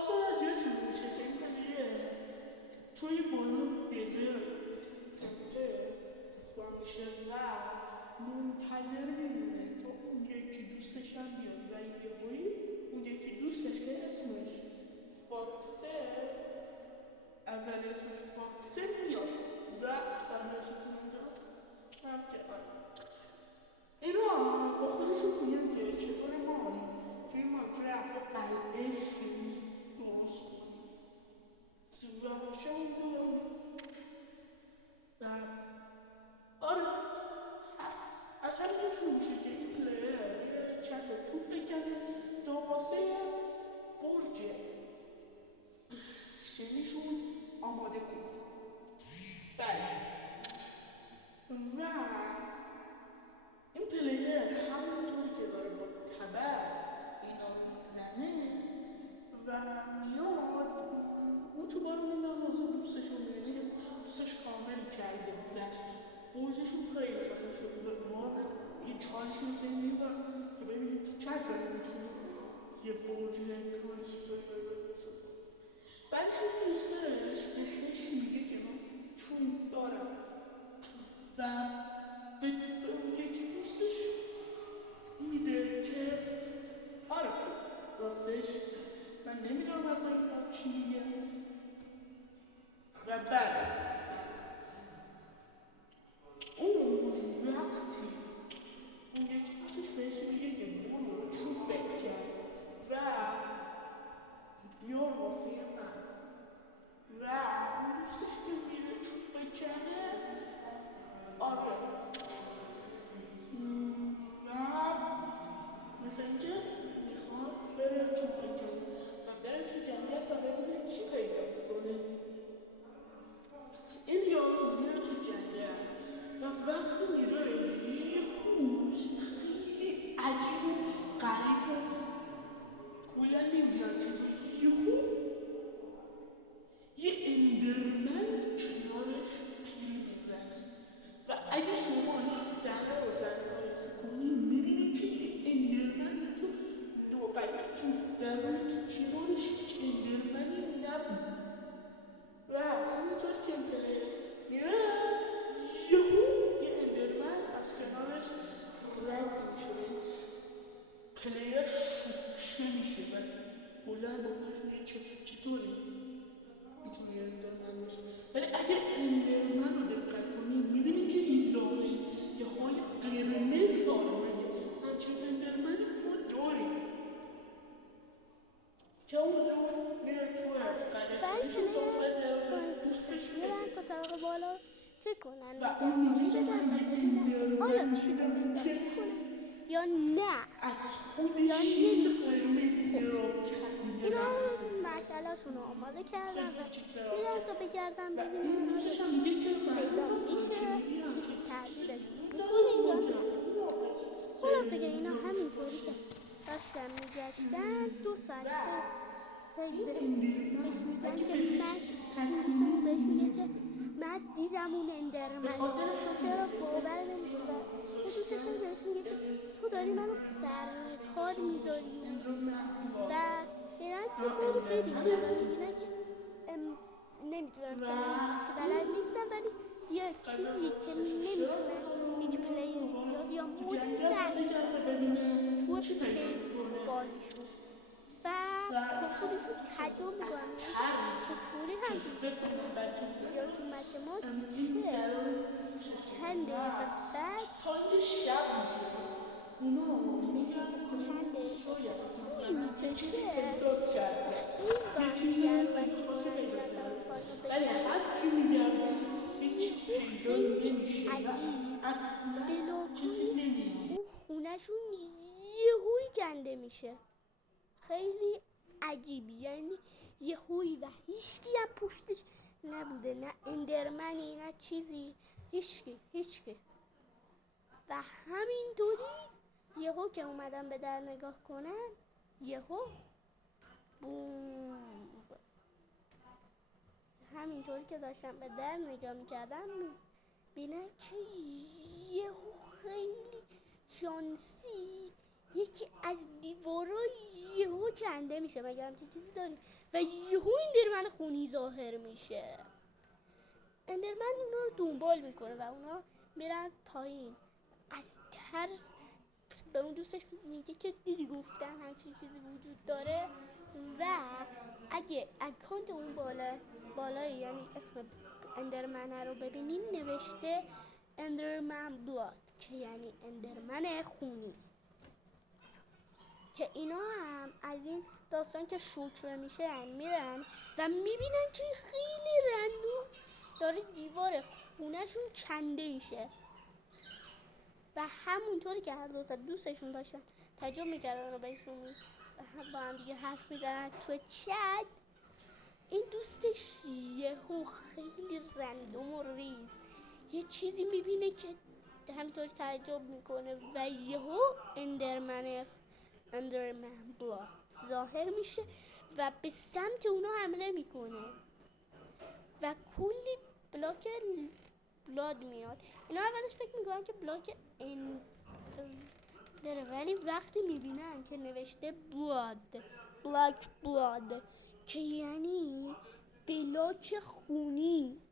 داستان از یه شروع میشه که این پلیه توی بالون دزرت اسپان میشه و منتظر میمونه تا اون یکی دوستش هم بیاد و یهویی اون یکی دوستش که اسمش فاکسه اول اسمش فاکسه میاد و اول اسمش میاد اینا با خودشون میگن که چطور ما توی ماجرا قلعه شیری درست کنیم سیزدهمشون بودم و آره اصلا یه میشه که این پلیر میره چند تا توپ بکنه تا واسه برج شیریشون آماده کنه بله و این پلیر همونطور که داره با تبر اینا رو میزنه و میاد اون چوبا رو میندازه واسه دوستشون میبینه دوستش کامل کرده و برجشون خیلی خفه شده ما یه چالش میزنیم که ببینیم تو چند ساله میتونیم یه برج کامل سوی بسازه بعدش اون دوستش بهش میگه که من چون دارم و به اون یکی دوستش میده که آره راستش من نمیدونم از این چی میگه و بعد اون وقتی اون یکی دوستش بهش میگه که برو چوب بکن و بیار واسه من و اون دوستش که میره چوب بکنه آره و مثل اینکه میخواد بره چوب بکنه و بره تو جنگل و ببینه چی پیدا میکنه این یارو میره تو جنگل و وقتی میره یهو خیلی عجیب و غریب و کلا نمیدونم چطور یهو یه اندرمن کنارش تیر میزنه و اگه شما این صحنه رو بررسی کنی میبینی که یه اندرمن تو نوبتتون در حالی که کنارش هیچ اندرمنی نبود و همینطور که این پلیر میره یهو یه اندرمن از کنارش رد میشه پلیر شوکه میشه و بلند با خودش میگه چطوری میتونه یه اندرمن باشه ولی اگه اندرمن رو دقت کنی میبینی که این لاغه یه حال قرمز داره مگه همچین اندرمنی ما داریم که اون زور میره تو قلعه‌شون تا بزنه دوستش میرن تا طبقه بالا چک کنن و اون میگه بدن آیا چیزی میکنه یا نه از خودش چیز قرمز دراب اینا مسئله شونو آماده کردن و میرن تا بگردن ببینن دوستش هم میگه که پیدا میشه چیزی تغییرش میکنه یا خلاصه که اینا همینطوری که داشتن میگشتن 2 ساعت بهش میگن که من بهش میگه که من دیدم اون اندرمن تو چرا باور نمیکنی و دوستش هم بهش میگه که تو داری منو سر کار میذاری و اینا که برو ببینن میبینن که نمیدونم چرا انگلیسی بلد نیستم ولی یه چیزی که نمیتونه هیچ پلیر بیاد یا مود نمیتونه تو بازیشون و با خودشون تجا میکنن چطوری هم یا تو مچه ما چند دقیقه بعد چند دقیقه میکشه این اون خونهشون یهویی کنده میشه خیلی عجیبی یعنی یهویی و هیچکی هم پشتش نبوده نه اندرمنی نه چیزی هیچکی و همینطوری یهو که اومدن به در نگاه کنن یهو بوم همینطوری که داشتن به در نگاه میکردن بینن که یهو خیلی شانسی یکی از دیوارای یهو کنده میشه، مگه همچین چیزی داری؟ و یهو اندرمن خونی ظاهر میشه. اندرمن اونا رو دنبال میکنه و اونا میرن پایین. از ترس به اون دوستش میگه که دیدی گفتم همچین چیزی وجود داره. و اگه اکانت اون بالایی یعنی اسم اندرمن رو ببینین نوشته اندرمن بلاد که یعنی اندرمن خونی. که اینا هم از این داستان که شوکه میشن میرن و میبینن که خیلی رندوم داره دیوار خونهشون کنده میشه و همونطوری که هر دو تا دوستشون داشتن تعجب میکردن و بهشون با هم دیگه حرف میزنن تو چت، این دوستش یهو خیلی رندوم و ریز یه چیزی میبینه که همینطور تعجب میکنه و یهو اندرمن بلاد ظاهر میشه و به سمت اونا حمله میکنه و کلی بلاک بلاد میاد. اینا اولش فکر میکنن که بلاک داره، ولی وقتی میبینن که نوشته بلاک بلاد که یعنی بلاک خونی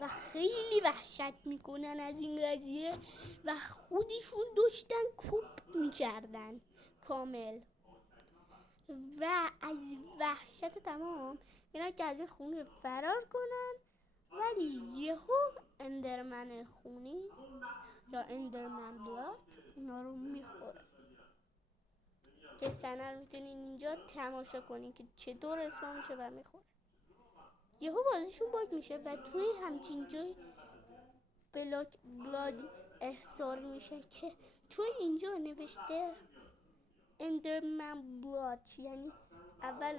و خیلی وحشت میکنن از این قضیه و خودشون داشتن کوب میکردن کامل و از وحشت تمام اینا که از این خونه فرار کنن، ولی یهو اندرمن خونی یا اندرمن بلاد اونا رو میخوره که صحنه رو میتونین اینجا تماشا کنین که چطور اسما میشه و میخوره. یهو بازیشون باگ میشه و توی همچین جای بلاد احضار میشه که توی اینجا نوشته اندرمن بلاد یعنی اول